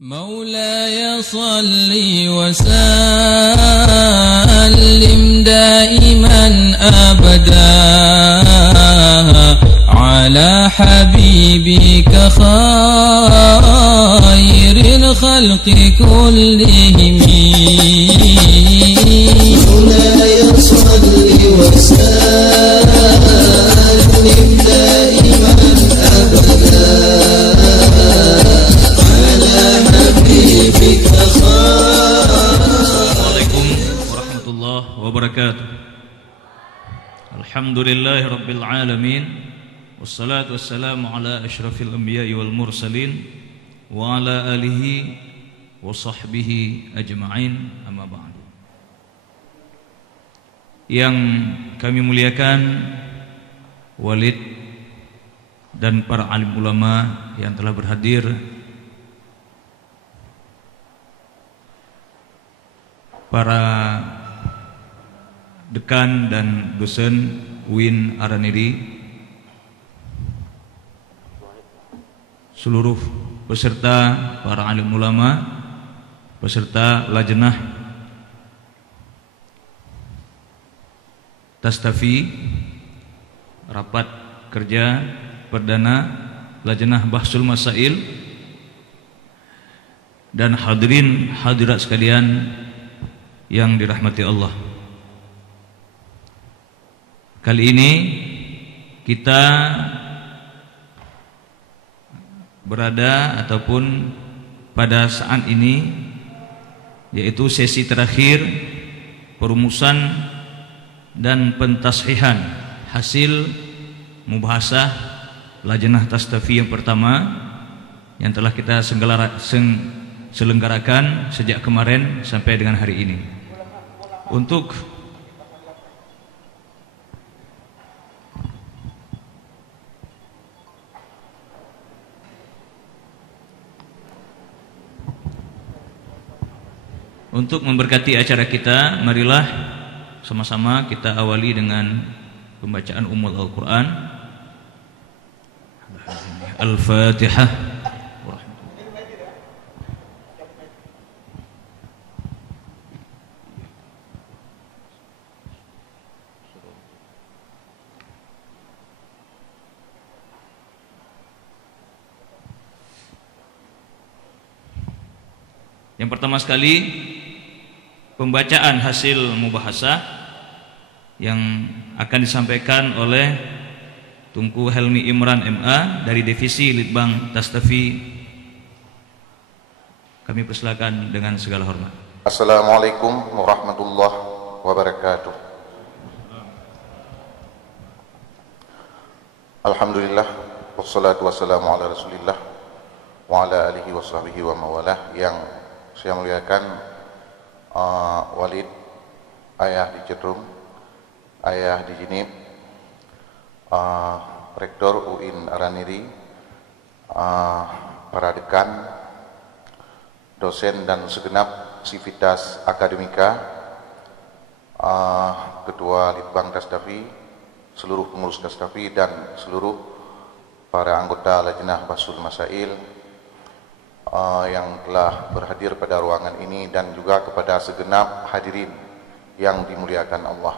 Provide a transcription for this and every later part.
مولاي صل وسلم دائما أبدا على حبيبك خير الخلق كلهم. مولاي صل وسلم دائما أبدا Assalamualaikum warahmatullahi wabarakatuh. Alhamdulillahi rabbil alamin. Wassalatu wassalamu ala asyrafil anbiya'i wal mursalin wa ala alihi wa sahbihi ajma'in, amma ba'd. Yang kami muliakan Walid dan para alim ulama yang telah berhadir, para dekan dan dosen UIN Araniri, seluruh peserta, para alim ulama, peserta lajnah Tastafi, rapat kerja perdana lajnah Bahsul Masail, dan hadirin hadirat sekalian yang dirahmati Allah. Kali ini kita berada ataupun pada saat ini yaitu sesi terakhir perumusan dan pentashihan hasil mubahasah lajnah Tastafi yang pertama yang telah kita selenggarakan sejak kemarin sampai dengan hari ini. Untuk memberkati acara kita, marilah sama-sama kita awali dengan pembacaan Ummul Al-Quran. Al-Fatihah. Yang pertama sekali, pembacaan hasil mubahasah yang akan disampaikan oleh Tunku Helmi Imran MA dari Divisi Litbang Tastafi. Kami persilakan dengan segala hormat. Assalamualaikum warahmatullahi wabarakatuh. Alhamdulillah, wassalatu wassalamu ala rasulillah wa ala alihi wa sahbihi wa mawalah. Yang saya muliakan Walid, ayah di Cetrum, ayah di Jinib, Rektor UIN Araniri, para dekan, dosen dan segenap sivitas akademika, Ketua Litbang Tastafi, seluruh pengurus Tastafi dan seluruh para anggota lajnah Bahsul Masail yang telah berhadir pada ruangan ini, dan juga kepada segenap hadirin yang dimuliakan Allah.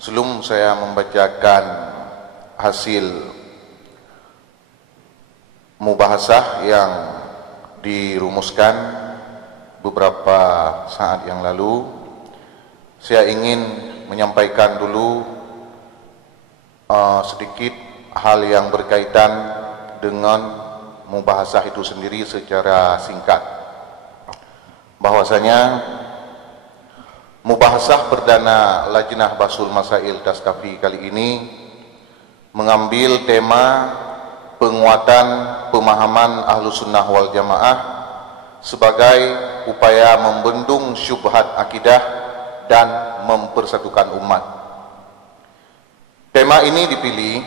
Sebelum saya membacakan hasil mubahasah yang dirumuskan beberapa saat yang lalu, saya ingin menyampaikan dulu sedikit hal yang berkaitan dengan mubahasah itu sendiri secara singkat. Bahwasanya mubahasah perdana lajnah Bahsul Masail Tastafi kali ini mengambil tema penguatan pemahaman Ahlus Sunnah wal Jamaah sebagai upaya membendung syubhat akidah dan mempersatukan umat. Tema ini dipilih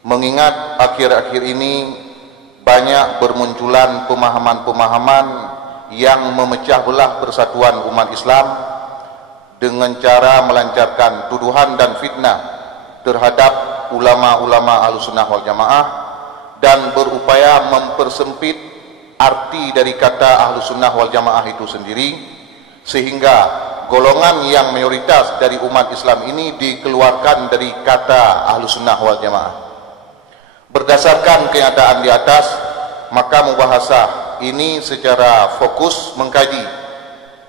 mengingat akhir-akhir ini banyak bermunculan pemahaman-pemahaman yang memecah belah persatuan umat Islam dengan cara melancarkan tuduhan dan fitnah terhadap ulama-ulama Ahlussunnah wal Jamaah dan berupaya mempersempit arti dari kata ahlu sunnah wal jamaah itu sendiri, sehingga golongan yang mayoritas dari umat Islam ini dikeluarkan dari kata ahlu sunnah wal jamaah. Berdasarkan kenyataan di atas, maka mubahasah ini secara fokus mengkaji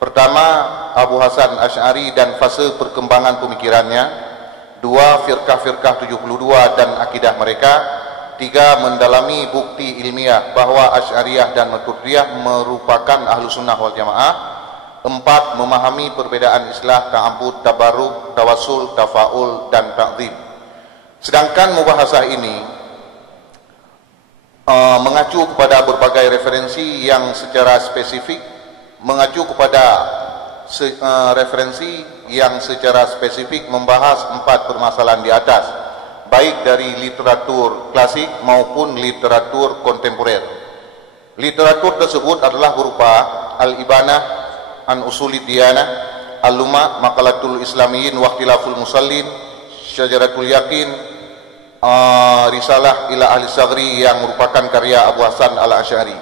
pertama Abu Hasan Asy'ari dan fase perkembangan pemikirannya, dua firqah-firqah 72 dan akidah mereka, tiga mendalami bukti ilmiah bahwa Asy'ariyah dan Maturidiyah merupakan ahlu sunnah wal jamaah, empat memahami perbedaan istilah ta'abbud, tabarruk, tawassul, tafaul dan ta'zim. Sedangkan mubahasah ini mengacu kepada berbagai referensi yang secara spesifik membahas empat permasalahan di atas, baik dari literatur klasik maupun literatur kontemporer. Literatur tersebut adalah berupa Al-Ibanah an Usulid Diyanah, Al-Lumah, Maqalatul Islamiyin wa Ikhtilaful Musallin, Syajaratul Yakin, Risalah ila Ahli Saghri yang merupakan karya Abu Hasan Al-Asy'ari.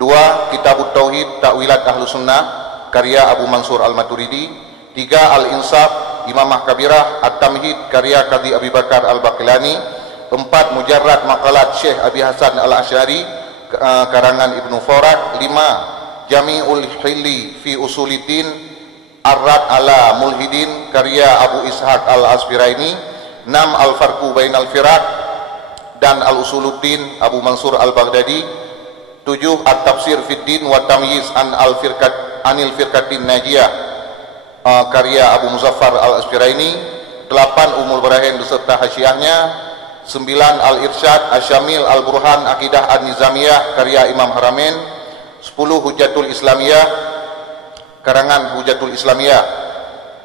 Dua, Kitabut Tauhid Ta'wilat Ahlu Sunnah karya Abu Mansur Al-Maturidi. Tiga, Al-Insaf Imamah Kabirah At-Tamhid karya Qadhi Abi Bakar Al-Baqilani. Empat, Mujarrad Maqalat Syekh Abi Hasan Al-Asy'ari karangan Ibnu Farak. Lima, Jami'ul Hilli fi Usuliddin Ar-Rad ala Mulhidin karya Abu Ishaq Al-Asfiraini. 6, Al-Farqu Bainal Firaq dan Al-Usuluddin Abu Mansur Al-Baghdadi. 7, At-Tafsir Fiddin wa Tamyiz Anil Firqatin Najiyah karya Abu Muzaffar Al-Asfiraini. 8, Umul Barahin beserta hasyiahnya. 9, Al-Irsyad Asyamil Al-Burhan Akidah An-Nizamiyah karya Imam Haramain. 10, Hujatul Islamiyah karangan Hujatul Islamiyah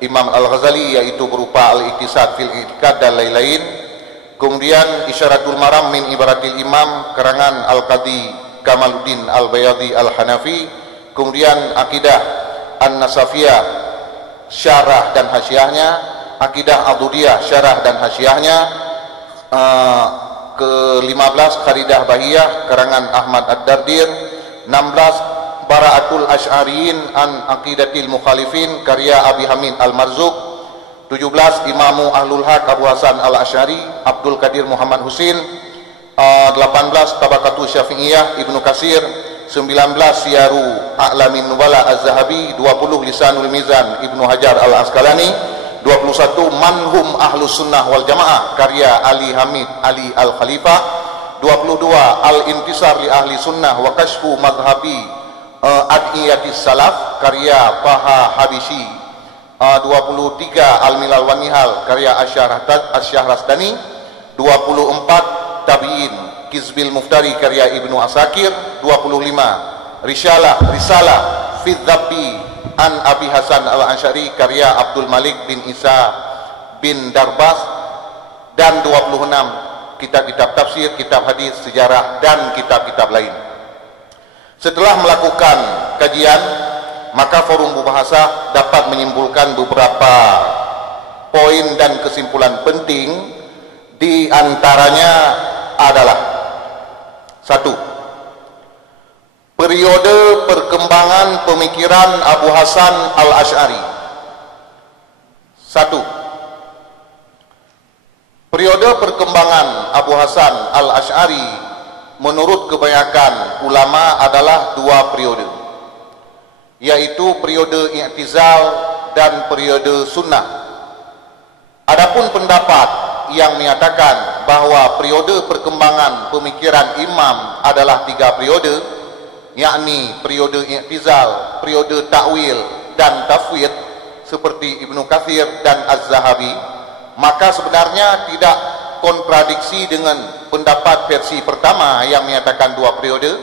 Imam Al-Ghazali, yaitu berupa Al-Iqtisad fil I'tiqad dan lain-lain. Kemudian Isyaratul Maram min Ibaratil Imam karangan Al-Qadhi Kamaluddin Al-Bayadi Al-Hanafi. Kemudian Akidah An-Nasafiyah syarah dan hasyiahnya, Akidah Adudiyah syarah dan hasyiahnya. Ke-15 Kharidah Bahiyah karangan Ahmad Ad-Dardir. 16, Bara'atul Asy'ariyin an Aqidatil Mukhalifin karya Abi Hamid Al-Marzuq. 17, Imamu Ahlul Haq Abu Hasan Al-Asy'ari Abdul Qadir Muhammad Husin. 18, Tabaqatul Syafi'iyah Ibnu Katsir. 19, Siyaru A'lamin Nubala Az-Zahabi. 20, Lisanul Mizan Ibnu Hajar Al-Asqalani. 21, Manhum Ahlus Sunnah wal Jamaah karya Ali Hamid Ali Al-Khalifah. 22, Al-Intisar li Ahli Sunnah wa Kashfu Madhhabi Adiyatis Salaf karya Taha Habisyi. 23, Al-Milal wa Nihal karya Asy-Syahr Rasdani. 24, Tabi'in Kizbil Muftari karya Ibnu Asakir. 25, Risalah fi Dzabbi an Abi Hasan Al-Asy'ari karya Abdul Malik bin Isa bin Darbas. Dan 26, kitab-kitab tafsir, kitab hadis, sejarah dan kitab-kitab lain. Setelah melakukan kajian, maka forum mubahasah dapat menyimpulkan beberapa poin dan kesimpulan penting. Di antaranya adalah: 1. Periode perkembangan pemikiran Abu Hasan Al-Asy'ari. 1. Periode perkembangan Abu Hasan Al-Asy'ari menurut kebanyakan ulama adalah dua periode, yaitu periode i'tizal dan periode sunnah. Adapun pendapat yang menyatakan bahwa periode perkembangan pemikiran imam adalah tiga periode, yakni periode i'tizal, periode ta'wil dan tafwid seperti Ibnu Katsir dan Az-Zahabi, maka sebenarnya tidak kontradiksi dengan pendapat versi pertama yang menyatakan dua periode,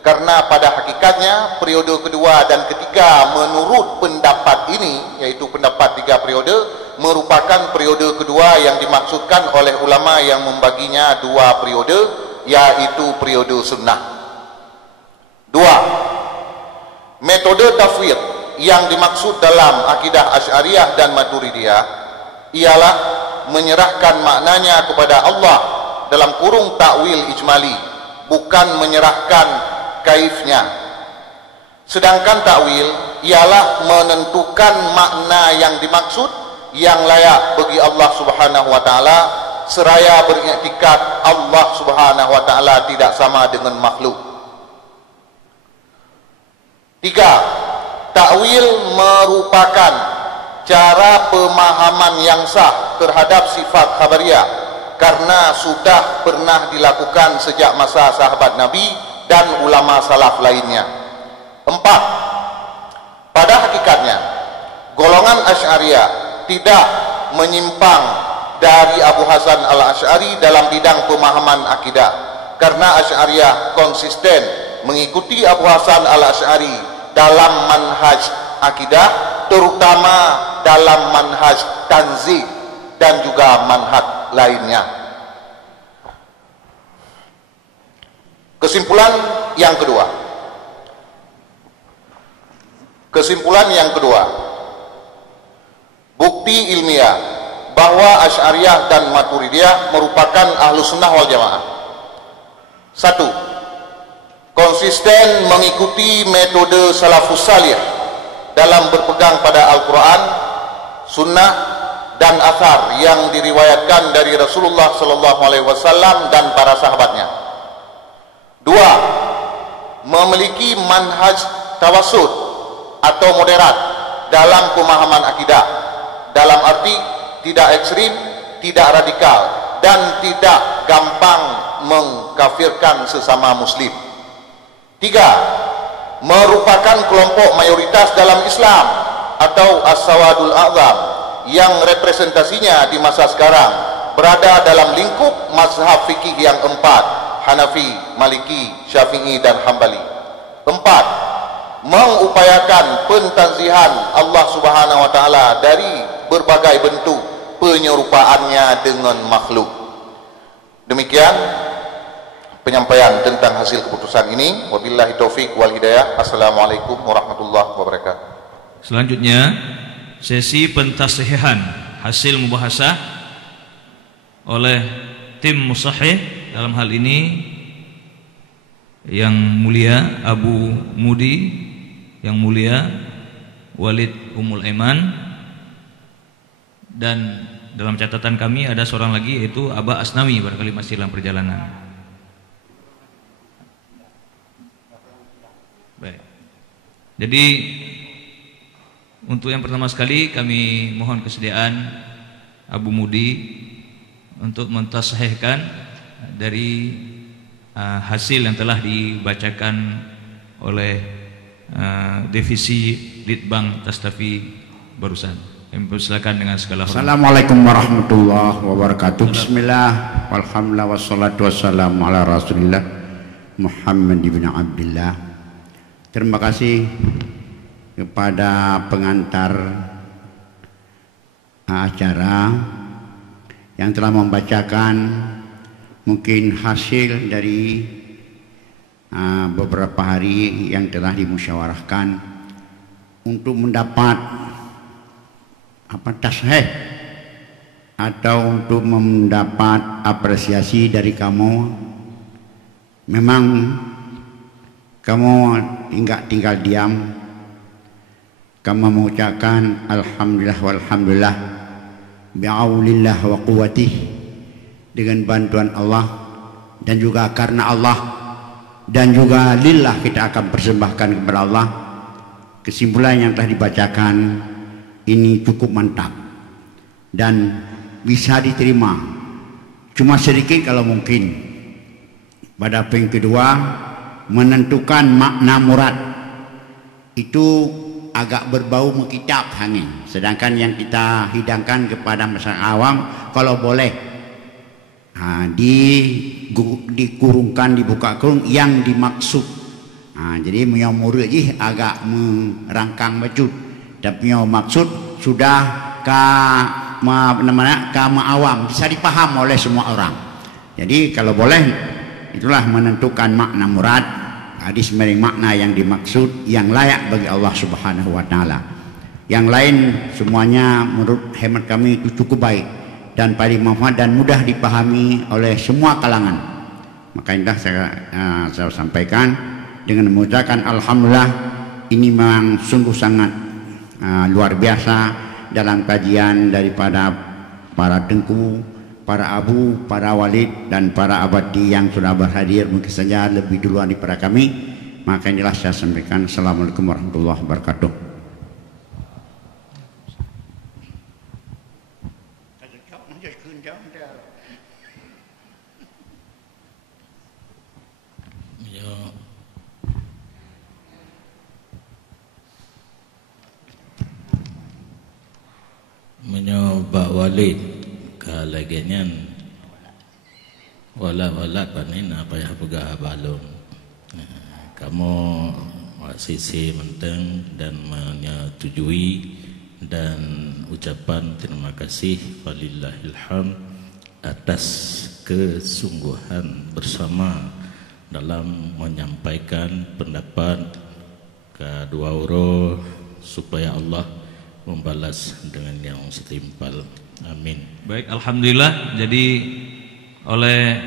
karena pada hakikatnya periode kedua dan ketiga menurut pendapat ini, yaitu pendapat tiga periode, merupakan periode kedua yang dimaksudkan oleh ulama yang membaginya dua periode, yaitu periode sunnah. 2. Metode tafwid yang dimaksud dalam akidah Asy'ariyah dan Maturidiyah ialah menyerahkan maknanya kepada Allah dalam kurung takwil ijmali, bukan menyerahkan kaifnya. Sedangkan takwil ialah menentukan makna yang dimaksud yang layak bagi Allah Subhanahu wa taala, seraya beriktikad Allah Subhanahu wa taala tidak sama dengan makhluk. 3. Takwil merupakan cara pemahaman yang sah terhadap sifat khabariyah karena sudah pernah dilakukan sejak masa sahabat Nabi dan ulama salaf lainnya. 4. Pada hakikatnya golongan Asy'ariyah tidak menyimpang dari Abu Hasan al-Asy'ari dalam bidang pemahaman akidah, karena Asy'ariyah konsisten mengikuti Abu Hasan al-Asy'ari dalam manhaj akidah, terutama dalam manhaj tanzih dan juga manhaj lainnya. Kesimpulan yang kedua, bukti ilmiah bahwa Asy'ariyah dan Maturidiyah merupakan Ahlus Sunnah wal Jamaah. 1. Konsisten mengikuti metode salafus salih dalam berpegang pada Al-Quran, Sunnah, dan athar yang diriwayatkan dari Rasulullah SAW dan para sahabatnya. 2. Memiliki manhaj tawassut atau moderat dalam pemahaman akidah, dalam arti tidak ekstrim, tidak radikal, dan tidak gampang mengkafirkan sesama muslim. 3. Merupakan kelompok mayoritas dalam Islam atau as-sawadul a'zam yang representasinya di masa sekarang berada dalam lingkup mazhab fikih yang 4, Hanafi, Maliki, Syafi'i, dan Hambali. 4. Mengupayakan pentanzihan Allah Subhanahu wa taala dari berbagai bentuk penyerupaannya dengan makhluk. Demikian penyampaian tentang hasil keputusan ini. Wabillahi taufik wal hidayah. Assalamualaikum warahmatullahi wabarakatuh. Selanjutnya sesi pentasihan hasil mubahasah oleh tim musahih, dalam hal ini yang mulia Abu Mudi, yang mulia Walid Umul Aiman, dan dalam catatan kami ada seorang lagi yaitu Aba Asnawi, barangkali masih dalam perjalanan. Baik. Jadi untuk yang pertama sekali kami mohon kesediaan Abu Mudi untuk mentasahihkan dari hasil yang telah dibacakan oleh divisi Litbang Tastafi barusan. Kami persilakan dengan segala hormat. Assalamualaikum warahmatullahi wabarakatuh. Bismillah, walhamdulillah, wassalatu wassalamu ala rasulillah Muhammad ibn Abdillah. Terima kasih kepada pengantar acara yang telah membacakan mungkin hasil dari beberapa hari yang telah dimusyawarahkan untuk mendapat tasheh atau untuk mendapat apresiasi dari kamu. Memang kamu tinggal diam, kamu mengucapkan alhamdulillah walhamdulillah bi'aulillah wa quwwatih, dengan bantuan Allah dan juga karena Allah dan juga lillah kita akan persembahkan kepada Allah. Kesimpulan yang telah dibacakan ini cukup mantap dan bisa diterima, cuma sedikit kalau mungkin. Pada poin kedua, menentukan makna murad itu agak berbau mengkitab hangin, sedangkan yang kita hidangkan kepada masyarakat awam kalau boleh dikurungkan, dibuka kurung yang dimaksud. Jadi punya murid agak merangkang bacut, tapi punya maksud sudah awam bisa dipaham oleh semua orang. Jadi kalau boleh itulah menentukan makna murad, hadis mering makna yang dimaksud yang layak bagi Allah Subhanahu wa taala. Yang lain semuanya menurut hemat kami itu cukup baik dan paling manfaat dan mudah dipahami oleh semua kalangan. Makanya saya sampaikan dengan mengucapkan alhamdulillah. Ini memang sungguh sangat luar biasa dalam kajian daripada para tengku, para abu, para walid dan para abadi yang sudah berhadir mungkin saja lebih duluan daripada kami. Maka inilah saya sampaikan. Assalamualaikum warahmatullahi wabarakatuh. Menyoba walid kalagenyan wala panin apa ya pegah balon kamu sisi menteng dan menyetujui dan ucapan terima kasih walillahilham atas kesungguhan bersama dalam menyampaikan pendapat kedua roh supaya Allah membalas dengan yang setimpal. Amin. Baik, alhamdulillah. Jadi oleh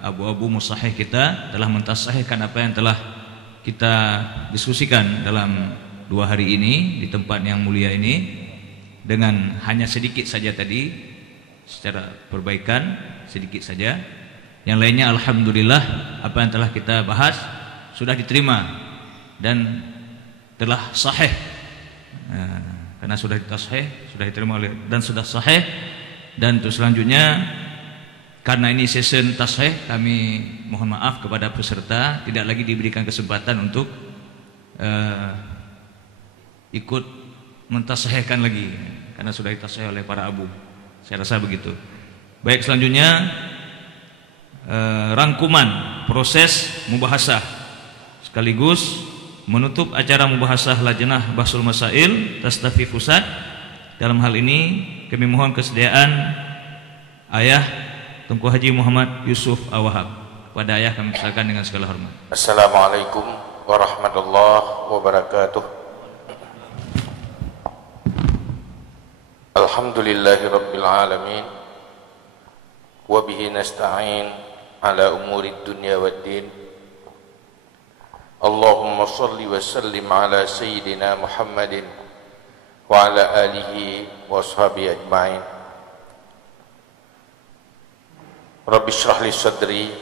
abu-abu musahih kita telah mentasahihkan apa yang telah kita diskusikan dalam 2 hari ini di tempat yang mulia ini dengan hanya sedikit saja tadi secara perbaikan sedikit saja. Yang lainnya alhamdulillah apa yang telah kita bahas sudah diterima dan telah sahih. Karena sudah ditasahih, sudah diterima oleh dan sudah sahih. Dan untuk selanjutnya karena ini session tasahih, kami mohon maaf kepada peserta tidak lagi diberikan kesempatan untuk ikut mentasahihkan lagi karena sudah ditasahih oleh para abu. Saya rasa begitu. Baik, selanjutnya rangkuman proses mubahasah sekaligus menutup acara mubahasah Lajnah Bahsul Masail Tastafi Pusat. Dalam hal ini kami mohon kesediaan Ayah Tunku Haji Muhammad Yusuf Awahab. Kepada Ayah kami persilakan dengan segala hormat. Assalamualaikum warahmatullahi wabarakatuh. Alhamdulillahi rabbil alamin wa bihi nasta'in ala umurid dunya waddin. Allahumma salli wa sallim ala sayyidina Muhammadin wa ala alihi wa ashabihi ajma'in. Rabbi shrah li sadri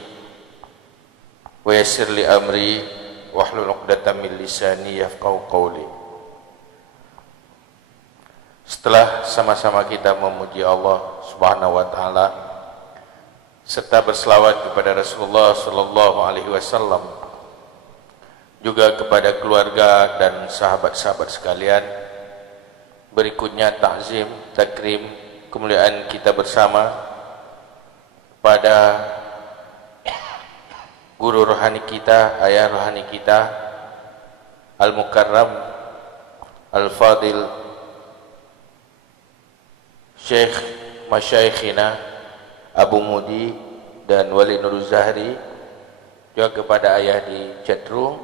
wa yassir li amri wahlul 'uqdatam min lisani yafqahu qawli. Setelah sama-sama kita memuji Allah Subhanahu wa taala serta berselawat kepada Rasulullah sallallahu alaihi wasallam, juga kepada keluarga dan sahabat-sahabat sekalian, berikutnya takzim, takrim, kemuliaan kita bersama pada guru rohani kita, ayah rohani kita, Al-Mukarram, Al-Fadil, Syekh Masyaikhina Abu Mudi dan Wali Nur Zahri, juga kepada ayah di chatroom,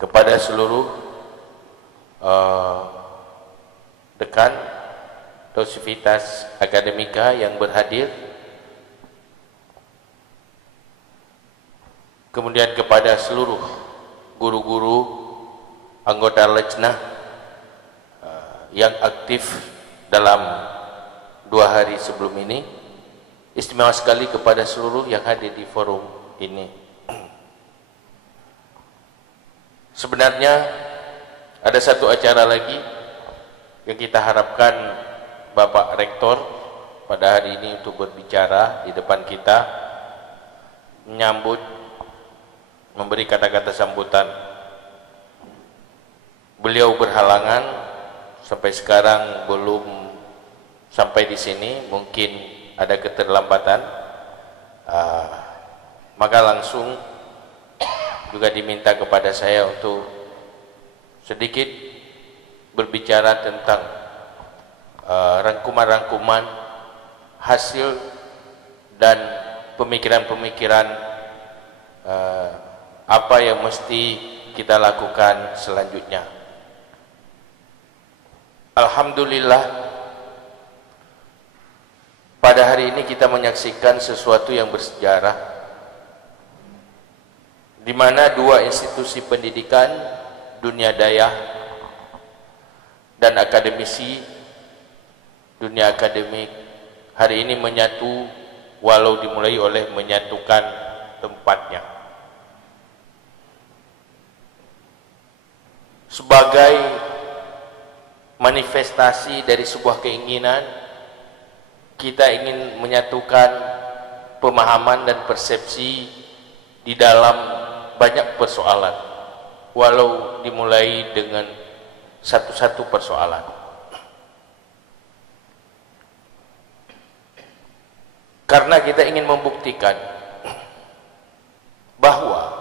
kepada seluruh dekan atau sivitas akademika yang berhadir, kemudian kepada seluruh guru-guru anggota lajnah yang aktif dalam 2 hari sebelum ini, istimewa sekali kepada seluruh yang hadir di forum ini. Sebenarnya ada satu acara lagi yang kita harapkan Bapak Rektor pada hari ini untuk berbicara di depan kita, menyambut, memberi kata-kata sambutan. Beliau berhalangan sampai sekarang belum sampai di sini, mungkin ada keterlambatan, maka langsung juga diminta kepada saya untuk sedikit berbicara tentang rangkuman-rangkuman hasil dan pemikiran-pemikiran apa yang mesti kita lakukan selanjutnya. Alhamdulillah, pada hari ini kita menyaksikan sesuatu yang bersejarah di mana dua institusi pendidikan, dunia daya dan akademisi, dunia akademik, hari ini menyatu, walau dimulai oleh menyatukan tempatnya. Sebagai manifestasi dari sebuah keinginan, kita ingin menyatukan pemahaman dan persepsi di dalam banyak persoalan, walau dimulai dengan satu-satu persoalan. Karena kita ingin membuktikan bahwa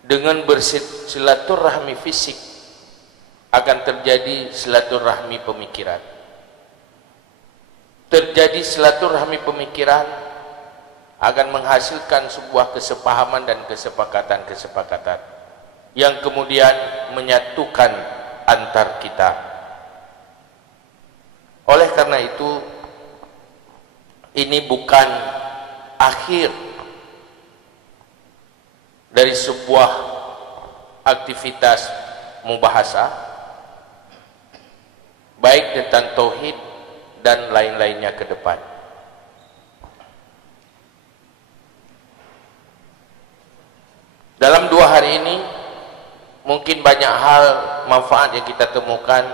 dengan bersilaturahmi fisik akan terjadi silaturahmi pemikiran. Terjadi silaturahmi pemikiran akan menghasilkan sebuah kesepahaman dan kesepakatan-kesepakatan yang kemudian menyatukan antar kita. Oleh karena itu, ini bukan akhir dari sebuah aktivitas mubahasa, baik tentang tauhid dan lain-lainnya ke depan. Dalam 2 hari ini mungkin banyak hal manfaat yang kita temukan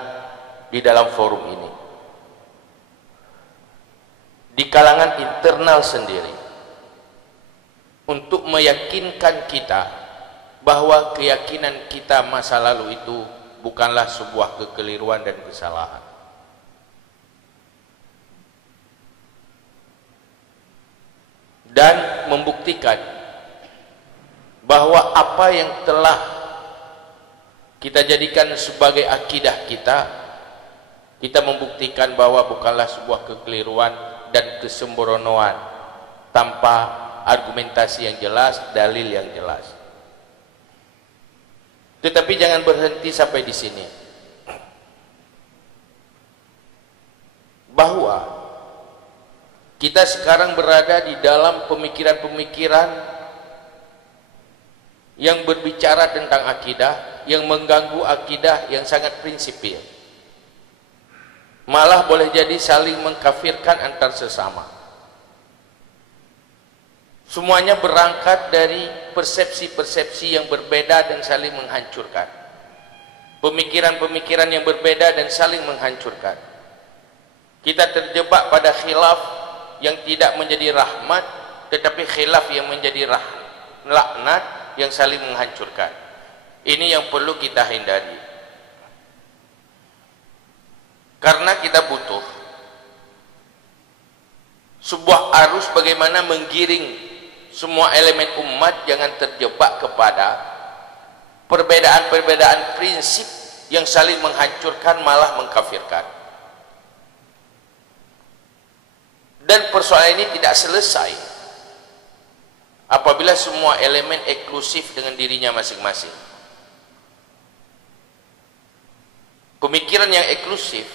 di dalam forum ini. Di kalangan internal sendiri, untuk meyakinkan kita bahwa keyakinan kita masa lalu itu bukanlah sebuah kekeliruan dan kesalahan. Dan membuktikan bahwa apa yang telah kita jadikan sebagai akidah kita, kita membuktikan bahwa bukanlah sebuah kekeliruan dan kesembronoan tanpa argumentasi yang jelas, dalil yang jelas. Tetapi jangan berhenti sampai di sini. Bahwa kita sekarang berada di dalam pemikiran-pemikiran yang berbicara tentang akidah, yang mengganggu akidah yang sangat prinsipil. Malah boleh jadi saling mengkafirkan antar sesama. Semuanya berangkat dari persepsi-persepsi yang berbeda dan saling menghancurkan. Pemikiran-pemikiran yang berbeda dan saling menghancurkan. Kita terjebak pada khilaf yang tidak menjadi rahmat, tetapi khilaf yang menjadi laknat yang saling menghancurkan. Ini yang perlu kita hindari. Karena kita butuh sebuah arus bagaimana menggiring semua elemen umat jangan terjebak kepada perbedaan-perbedaan prinsip yang saling menghancurkan malah mengkafirkan. Dan persoalan ini tidak selesai apabila semua elemen eksklusif dengan dirinya masing-masing. Pemikiran yang eksklusif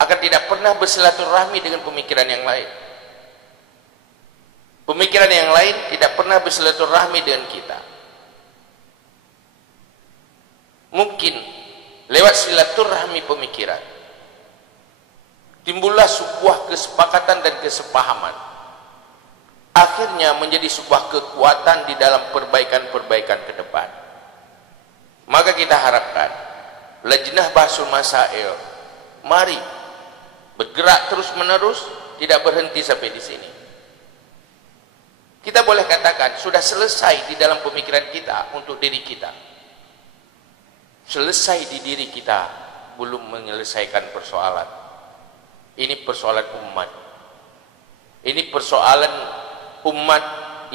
akan tidak pernah bersilaturahmi dengan pemikiran yang lain. Pemikiran yang lain tidak pernah bersilaturahmi dengan kita. Mungkin lewat silaturahmi pemikiran timbullah sebuah kesepakatan dan kesepahaman, akhirnya menjadi sebuah kekuatan di dalam perbaikan-perbaikan ke depan. Maka kita harapkan Lajnah Bahsul Masail, mari bergerak terus menerus, tidak berhenti sampai di sini. Kita boleh katakan sudah selesai di dalam pemikiran kita untuk diri kita. Selesai di diri kita, belum menyelesaikan persoalan. Ini persoalan umat. Ini persoalan umat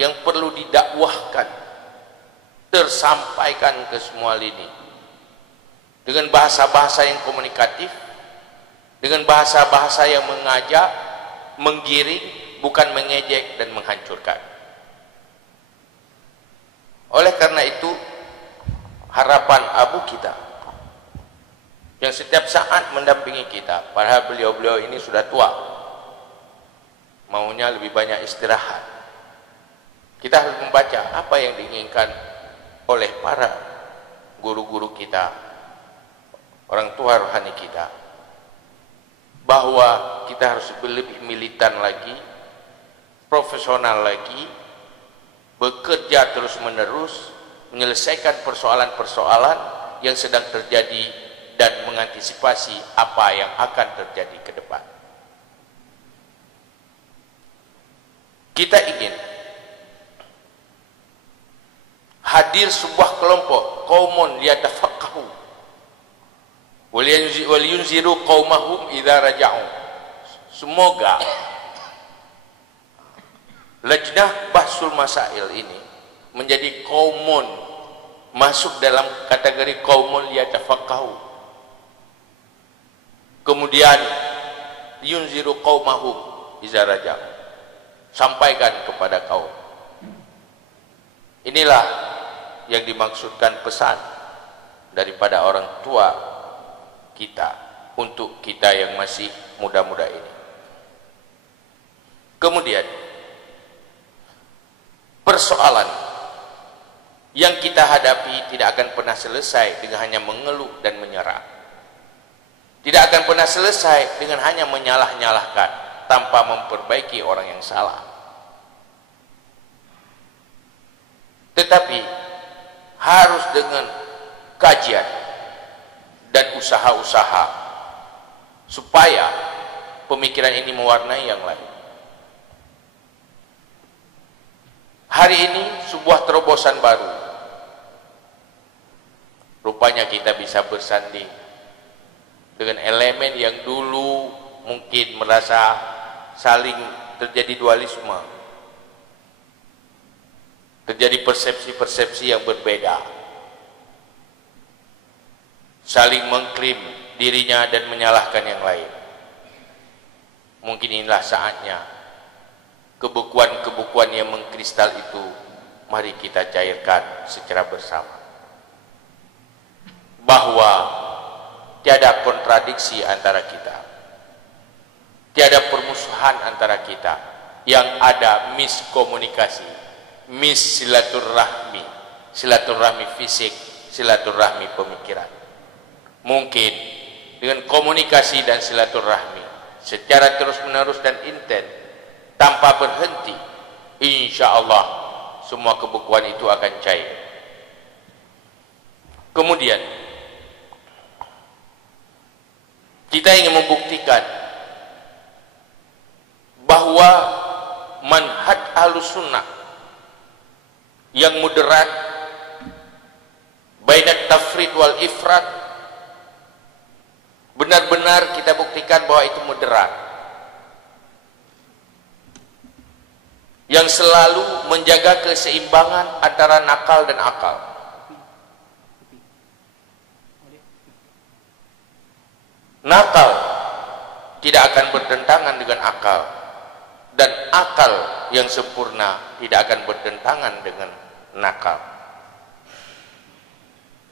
yang perlu didakwahkan, tersampaikan ke semua lini dengan bahasa-bahasa yang komunikatif, dengan bahasa-bahasa yang mengajak, menggiring, bukan mengejek dan menghancurkan. Oleh karena itu, harapan abu kita yang setiap saat mendampingi kita, padahal beliau-beliau ini sudah tua, maunya lebih banyak istirahat, Kita harus membaca apa yang diinginkan oleh para guru-guru kita, orang tua rohani kita, bahwa kita harus lebih militan lagi, profesional lagi, bekerja terus-menerus, menyelesaikan persoalan-persoalan yang sedang terjadi dan mengantisipasi apa yang akan terjadi ke depan. Kita ingin hadir sebuah kelompok qaumun yatafaqahu wal yunziru qaumahum idza raja'u. Semoga Lajnah Bahsul Masail ini menjadi qaumun, masuk dalam kategori qaumun yatafaqahu. Kemudian yunziru qaumahum idza raja'u, sampaikan kepada kaum. Inilah yang dimaksudkan pesan daripada orang tua kita untuk kita yang masih muda-muda ini. Kemudian persoalan yang kita hadapi tidak akan pernah selesai dengan hanya mengeluh dan menyerah. Tidak akan pernah selesai dengan hanya menyalah-nyalahkan tanpa memperbaiki orang yang salah. Tetapi harus dengan kajian dan usaha-usaha supaya pemikiran ini mewarnai yang lain. Hari ini sebuah terobosan baru. Rupanya kita bisa bersanding dengan elemen yang dulu mungkin merasa saling terjadi dualisme, terjadi persepsi-persepsi yang berbeda, saling mengklaim dirinya dan menyalahkan yang lain. Mungkin inilah saatnya kebukuan-kebukuan yang mengkristal itu mari kita cairkan secara bersama, bahwa tiada kontradiksi antara kita, tiada permusuhan antara kita, yang ada miskomunikasi, silaturahmi, silaturahmi fisik, silaturahmi pemikiran. Mungkin dengan komunikasi dan silaturahmi secara terus-menerus dan intens tanpa berhenti, insya Allah semua kebukuan itu akan cair. Kemudian kita ingin membuktikan bahwa manhaj Ahlus Sunnah yang moderat, bainat tafrid wal ifrat, benar-benar kita buktikan bahwa itu moderat, yang selalu menjaga keseimbangan antara nakal dan akal. Nakal tidak akan bertentangan dengan akal, dan akal yang sempurna tidak akan bertentangan dengan nakal.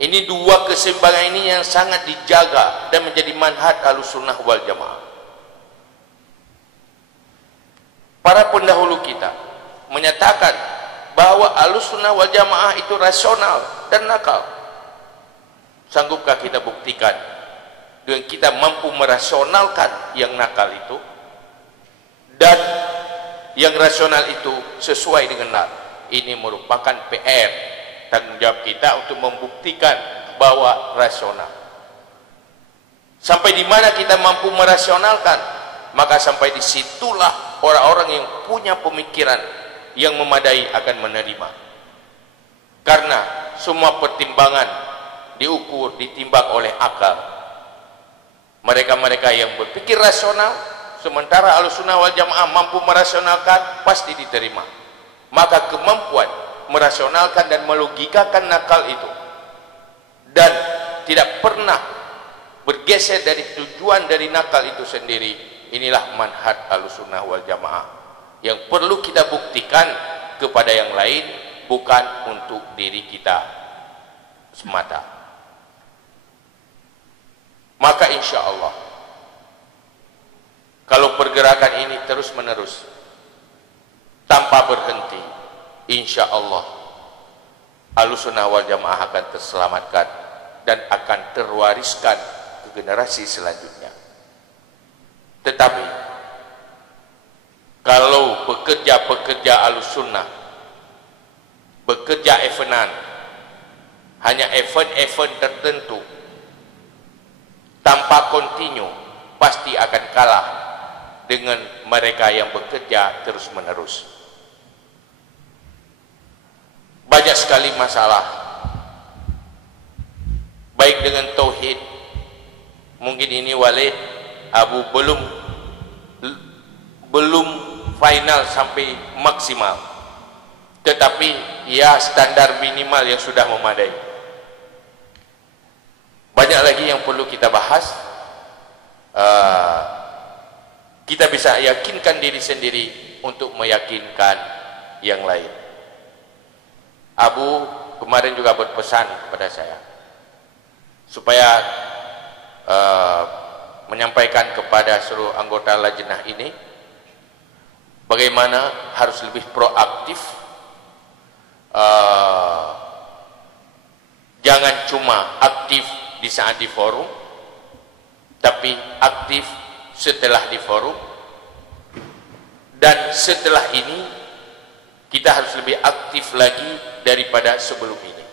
Ini dua keseimbangan ini yang sangat dijaga dan menjadi manhaj Ahlussunnah wal Jamaah. Para pendahulu kita menyatakan bahwa Ahlussunnah wal Jamaah itu rasional dan nakal. Sanggupkah kita buktikan dengan kita mampu merasionalkan yang nakal itu dan yang rasional itu sesuai dengan nakal? Ini merupakan PR, tanggung jawab kita untuk membuktikan bahwa rasional. Sampai di mana kita mampu merasionalkan, maka sampai disitulah orang-orang yang punya pemikiran yang memadai akan menerima. Karena semua pertimbangan diukur, ditimbang oleh akal. Mereka-mereka yang berpikir rasional, sementara Ahlussunnah wal Jamaah mampu merasionalkan, pasti diterima. Maka kemampuan merasionalkan dan melogikakan nakal itu dan tidak pernah bergeser dari tujuan dari nakal itu sendiri, inilah manhaj Ahlussunnah wal Jamaah yang perlu kita buktikan kepada yang lain, bukan untuk diri kita semata. Maka insya Allah kalau pergerakan ini terus menerus tanpa berhenti, insya Allah Ahlussunnah wal Jamaah akan terselamatkan dan akan terwariskan ke generasi selanjutnya. Tetapi kalau pekerja-pekerja Ahlussunnah bekerja evenan, hanya event-event tertentu tanpa kontinu, pasti akan kalah dengan mereka yang bekerja terus-menerus. Banyak sekali masalah, baik dengan tauhid. Mungkin ini Walid Abu belum final sampai maksimal, tetapi ya standar minimal yang sudah memadai. Banyak lagi yang perlu kita bahas. Kita bisa yakinkan diri sendiri untuk meyakinkan yang lain. Abu kemarin juga berpesan kepada saya supaya menyampaikan kepada seluruh anggota lajnah ini bagaimana harus lebih proaktif. Jangan cuma aktif di saat di forum, tapi aktif setelah di forum, dan setelah ini kita harus lebih aktif lagi daripada sebelum ini.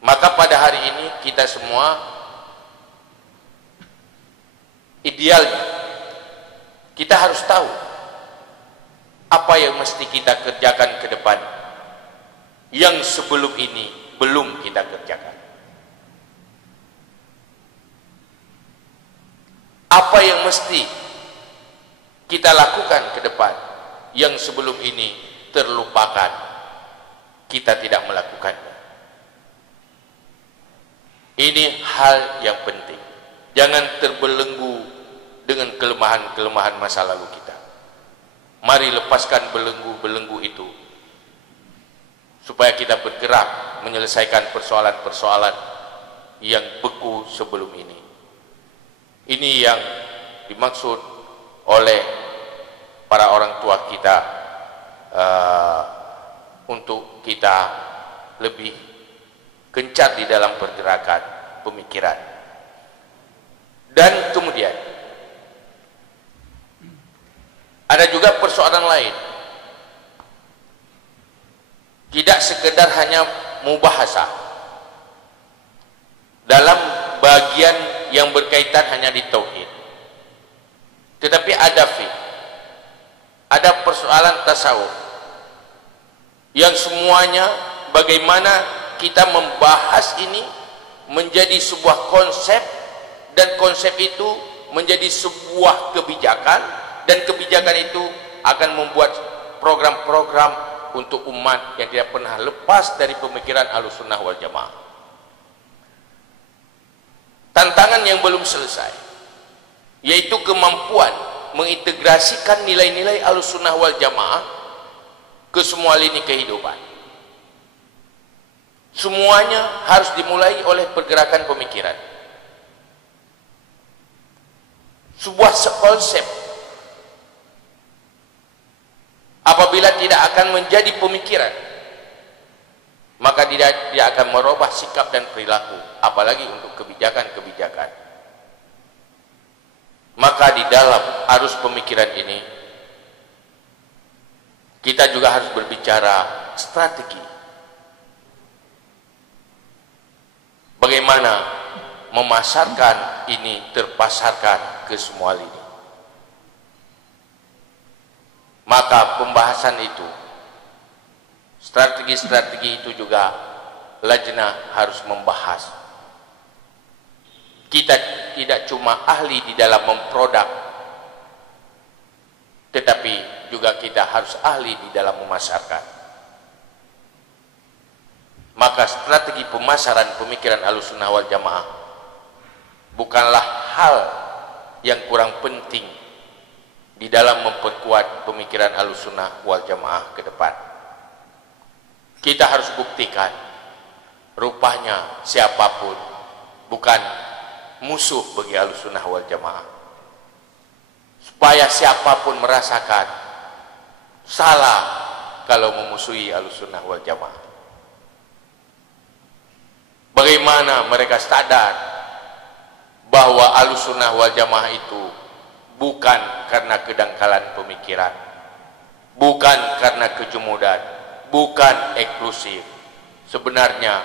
Maka pada hari ini kita semua idealnya kita harus tahu apa yang mesti kita kerjakan ke depan yang sebelum ini belum kita kerjakan. Apa yang mesti kita lakukan ke depan yang sebelum ini terlupakan, kita tidak melakukannya. Ini hal yang penting. Jangan terbelenggu dengan kelemahan-kelemahan masa lalu kita. Mari lepaskan belenggu-belenggu itu supaya kita bergerak menyelesaikan persoalan-persoalan yang beku sebelum ini. Ini yang dimaksud oleh para orang tua kita, untuk kita lebih gencar di dalam pergerakan pemikiran. Dan kemudian ada juga persoalan lain. Tidak sekedar hanya mubahasah dalam bagian yang berkaitan hanya di tauhid, tetapi ada ada persoalan tasawuf yang semuanya bagaimana kita membahas ini menjadi sebuah konsep, dan konsep itu menjadi sebuah kebijakan, dan kebijakan itu akan membuat program-program untuk umat yang tidak pernah lepas dari pemikiran Ahlussunnah wal Jamaah. Tantangan yang belum selesai, yaitu kemampuan mengintegrasikan nilai-nilai Ahlussunnah wal Jamaah ke semua lini kehidupan. Semuanya harus dimulai oleh pergerakan pemikiran. Sebuah konsep apabila tidak akan menjadi pemikiran, maka tidak akan merubah sikap dan perilaku, apalagi untuk kebijakan-kebijakan. Maka di dalam arus pemikiran ini kita juga harus berbicara strategi. Bagaimana memasarkan ini terpasarkan ke semua lini. Maka pembahasan itu, strategi-strategi itu juga lajnah harus membahas. Kita tidak cuma ahli di dalam memproduk, tetapi juga kita harus ahli di dalam memasarkan. Maka strategi pemasaran pemikiran Ahlussunnah wal Jamaah bukanlah hal yang kurang penting di dalam memperkuat pemikiran Ahlussunnah wal Jamaah ke depan. Kita harus buktikan rupanya siapapun bukan musuh bagi Ahlussunnah wal Jamaah, supaya siapapun merasakan salah kalau memusuhi Ahlussunnah wal Jamaah? Bagaimana mereka sadar bahwa Ahlussunnah wal Jamaah itu bukan karena kedangkalan pemikiran, bukan karena kejumudan, bukan eksklusif. Sebenarnya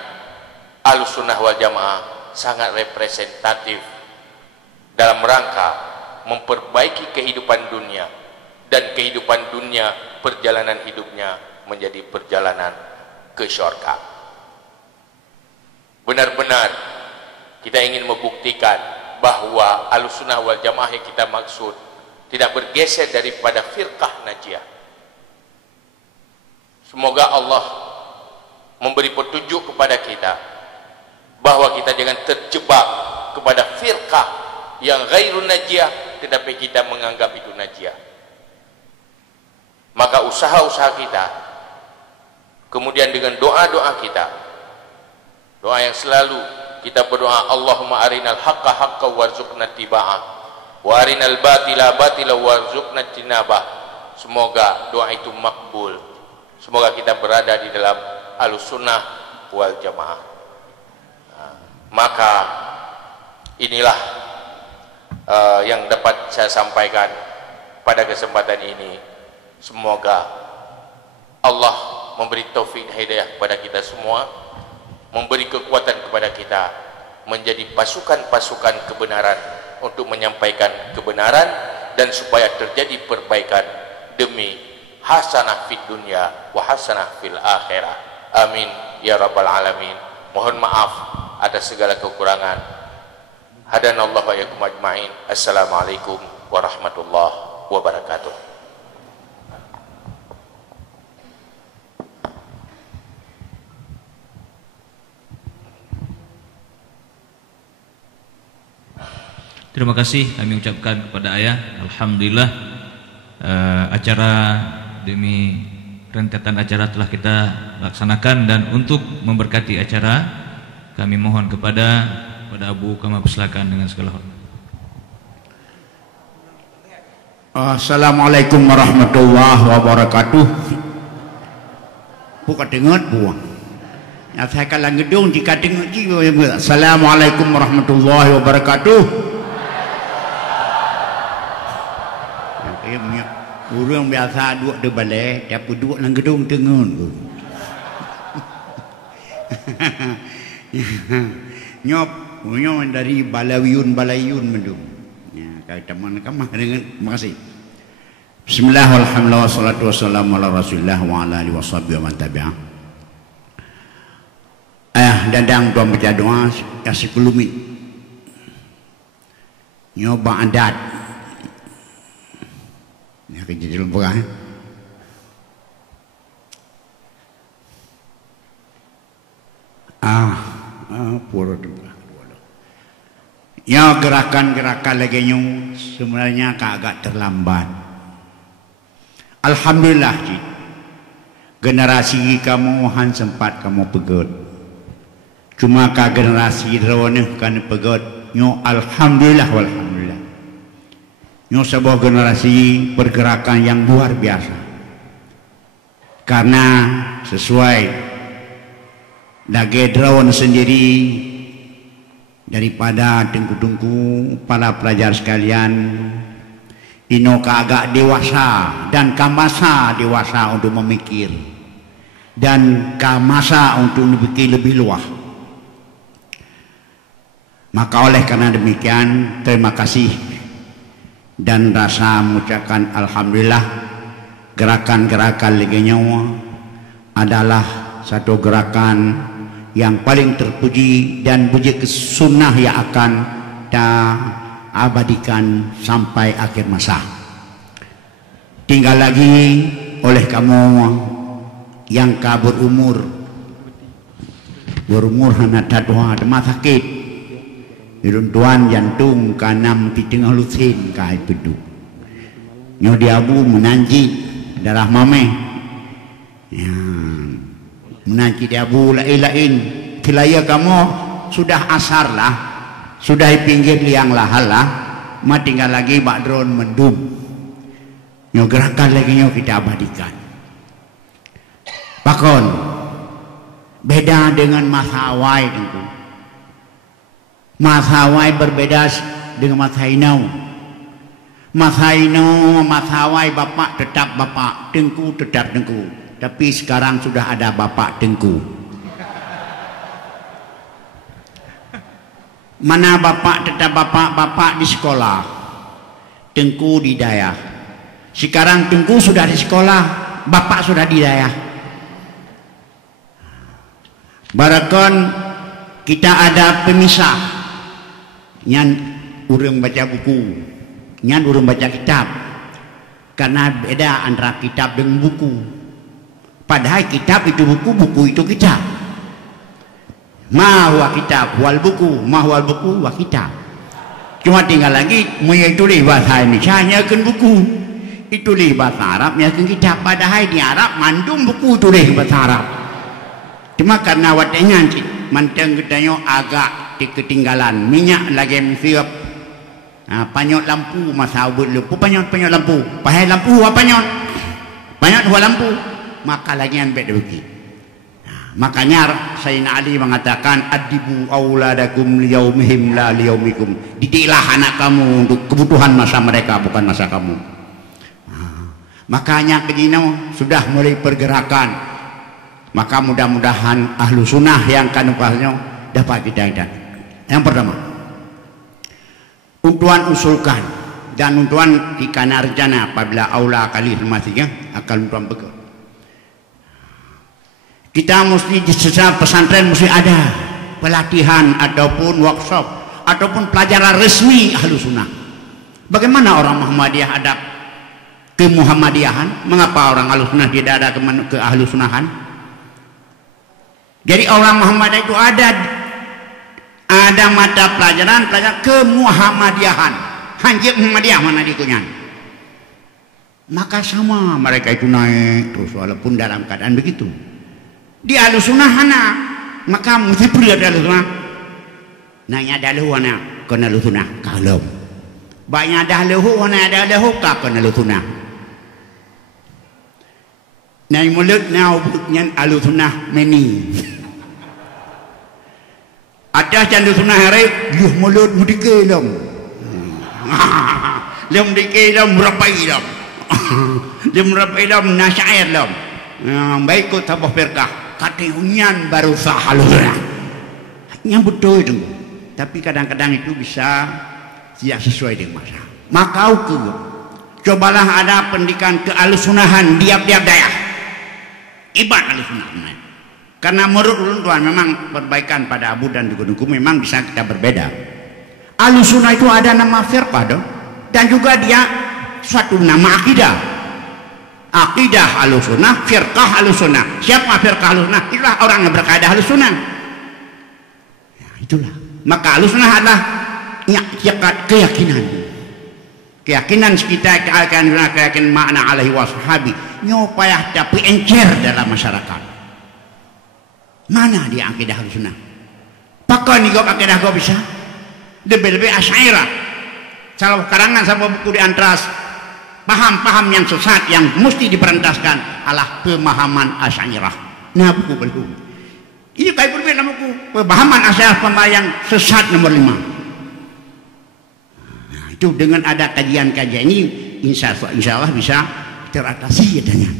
Ahlussunnah wal Jamaah sangat representatif dalam rangka memperbaiki kehidupan dunia, dan kehidupan dunia, perjalanan hidupnya menjadi perjalanan ke syurga. Benar-benar kita ingin membuktikan bahwa Ahlussunnah wal Jamaah yang kita maksud tidak bergeser daripada firqah najiyah. Semoga Allah memberi petunjuk kepada kita bahwa kita jangan terjebak kepada firqah yang ghairun najiyah, tetapi kita menganggap itu najiyah. Maka usaha-usaha kita, kemudian dengan doa-doa kita, doa yang selalu kita berdoa, Allahumma arinal haqqa haqqa warzuqna tiba'ah wa arinal batila batila warzuqna tinabah. Semoga doa itu makbul. Semoga kita berada di dalam Ahlussunnah wal Jamaah. Maka inilah yang dapat saya sampaikan pada kesempatan ini. Semoga Allah memberi taufik hidayah kepada kita semua, memberi kekuatan kepada kita menjadi pasukan-pasukan kebenaran untuk menyampaikan kebenaran, dan supaya terjadi perbaikan demi hasanah fid dunya wa hasanah fil akhirah. Amin ya rabbal alamin. Mohon maaf atas segala kekurangan. Hadanallahu wa iyyakum ajmain. Assalamualaikum warahmatullahi wabarakatuh. Terima kasih kami ucapkan kepada ayah. Alhamdulillah, acara demi rentetan acara telah kita laksanakan, dan untuk memberkati acara kami mohon kepada Abu kami persilakan dengan segala hormat. Assalamualaikum warahmatullahi wabarakatuh. Bukan dengar buang. Ya, saya kalau gedung jika dengar juga. Assalamualaikum warahmatullahi wabarakatuh. Orang biasa duduk di balai, tapi duduk dalam gedung dengar. Nyop dari balayun mendung. Ya, kata mana kamah dengan. Terima kasih. Bismillahirrahmanirrahim. Wassalatu wassalamu ala Rasulillah wa ala alihi washabbihi wa man tabi'ah. Dadang tuan baca doa yang 10 minit. Nyoba adat. Ya, kerja di lumpur pura tu. Ya, gerakan-gerakan lagi sebenarnya agak terlambat. Alhamdulillah, generasi kamu han sempat kamu pegot. Cuma ka generasi rawanah kan pegot. Nyo alhamdulillah walhamdulillah. Nyo sebuah generasi pergerakan yang luar biasa. Karena sesuai dage drawan sendiri daripada tengku-tengku para pelajar sekalian, ino agak dewasa dan kamasa dewasa untuk memikir dan kamasa untuk memikir lebih luas. Maka oleh karena demikian, terima kasih dan rasa mengucapkan alhamdulillah, gerakan-gerakan Liga Nyawa adalah satu gerakan yang paling terpuji dan puji ke sunnah yang akan kita abadikan sampai akhir masa. Tinggal lagi oleh kamu yang berumur hana tadwa demam sakit, iruntuan jantung kanam di tengah lusin kai peduk. Nyo diabu menanji darah mame. Ya. Menanji diabu lain-lain. Kilaya kamu sudah asar lah, sudah di pinggir liang lahal lah, ma tinggal lagi bakdron mendum. Nyo gerakan lagi nyo kita abadikan. Pakon beda dengan Mathawai Tengku. Mathawai berbeda dengan Mathainau. Mathawai bapak tetap bapak, Tengku tetap Tengku. Tapi sekarang sudah ada bapak Tengku. Mana bapak tetap bapak? Bapak di sekolah, Tengku di daya. Sekarang Tengku sudah di sekolah, bapak sudah di daya. Barakon kita ada pemisah. Nyan urang baca buku, nyan urang baca kitab. Karena beda antara kitab dengan buku. Padahal kitab itu buku, buku itu kitab. Ma huwa kitab wal buku, ma huwal buku wa kitab. Cuma tinggal lagi tulis bahasa Indonesia nyakeun buku, itu tulis bahasa Arab nyakeun kitab. Padahal di Arab mandum buku tulis bahasa Arab. Cuma karena watenya manteng gedanyo agak ketinggalan minyak lagi siap. Panyot lampu masa ubud lupu panyot lampu. Pahai lampu apa panyot? Panyot dua lampu. Maka lagi ambek debeki. Makanya Sayyidina Ali mengatakan adibu auladakum liyaumihim la liyaumikum. Didiklah anak kamu untuk kebutuhan masa mereka, bukan masa kamu. Makanya begini sudah mulai pergerakan. Maka mudah-mudahan ahlu sunnah yang kanukahnya dapat kita lihat. Yang pertama, untuan usulkan dan untuan ikana rencana apabila aula kali semasinya akan untuan bekerja. Kita mesti di setiap pesantren mesti ada pelatihan ataupun workshop ataupun pelajaran resmi ahlu sunnah. Bagaimana orang Muhammadiyah ada ke Muhammadiyahan? Mengapa orang ahlu sunnah tidak ada ke ahlu sunnahan? Jadi orang Muhammadiyah itu ada mata pelajaran ke Muhammadiyahan. Hanjir Muhammadiyah mana dikunyan? Maka sama mereka itu naik terus walaupun dalam keadaan begitu. Di ahlu sunnah hana maka mesti perlu ada ahlu sunnah. Nanya ada ahlu wana kena ahlu sunnah kalau banyak ada ahlu wana ada ahlu kena ahlu sunnah. Nai mulut nau nyan ahlu sunnah meni. Ada ahlu sunnah hari yuh mulut mudike dom. Lem dike dom merapai dom. Lem merapai dom nasyair dom. Baik ko tabah firqah katihunyan baru sahaluna. Yang betul itu. Tapi kadang-kadang itu bisa tidak sesuai dengan masa. Maka cobalah ada pendidikan kealusunahan tiap-tiap daerah. Ibarat alusunahan. Karena menurut Tuhan memang perbaikan pada Abu dan Duku memang bisa kita berbeda. Alusunah itu ada nama firqah dong. Dan juga dia suatu nama akidah. Akidah Ahlussunnah, firqah Ahlussunnah. Siapa firqah Ahlussunnah? Itulah orang yang berkaidah Ahlussunnah. Ya, itulah. Maka Ahlussunnah adalah keyakinan. Keyakinan kita keyakinan makna alaihi washabi. Nyopayah tapi encer dalam masyarakat. Mana dia akidah Ahlussunnah? Pakai nih akidah kau bisa? Lebih-lebih Asy'ariyah. Salah karangan sama buku di antras. Paham-paham yang sesat yang mesti diperentaskan adalah pemahaman Asy'ariyah. Nah buku belum. Ini kayak berbeda buku pemahaman Asy'ariyah yang sesat nomor 5. Nah, itu dengan ada kajian-kajian ini insya Allah bisa teratasi adanya.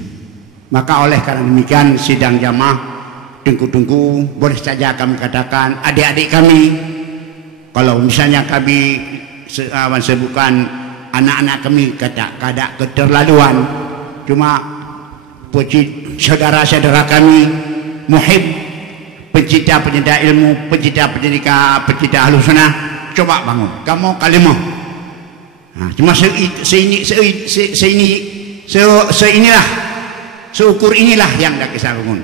Maka oleh karena demikian sidang jamaah tunggu-tunggu boleh saja kami katakan adik-adik kami kalau misalnya kami sebutkan anak-anak kami kadang keterlaluan, cuma saudara-saudara kami muhib, pencinta ilmu, pencinta Ahlussunnah, coba bangun kamu kalimah. Nah, cuma seukur inilah yang dah kisah bangun.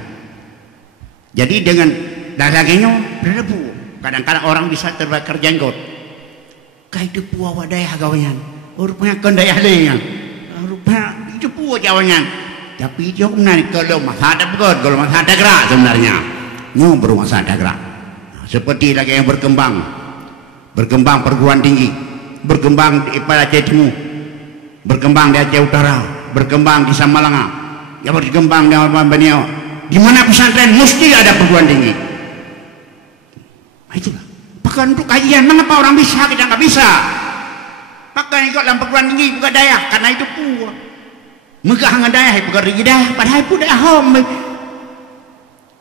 Jadi dengan dagingnya berdebu, kadang-kadang orang bisa terbakar jenggot. Kayak itu puah wadaya gawanyan. Rupanya kendaya lainnya, rupanya itu puas jawabannya. Tapi itu menarik kalau masa ada begot, kalau masa ada gerak sebenarnya. Baru masa ada gerak. Seperti lagi yang berkembang perguruan tinggi, berkembang di Aceh Timur, berkembang di Aceh Utara, berkembang di Samalanga, yang berkembang di Baniau, Di mana pesantren mesti ada perguruan tinggi. Itulah. Bahkan untuk kajian, mengapa orang bisa, kita nggak bisa? Bahkan ikut dalam perguruan tinggi bukan daya, karena itu pun megah dengan daya, bukan tinggi daya, padahal pun daya hom.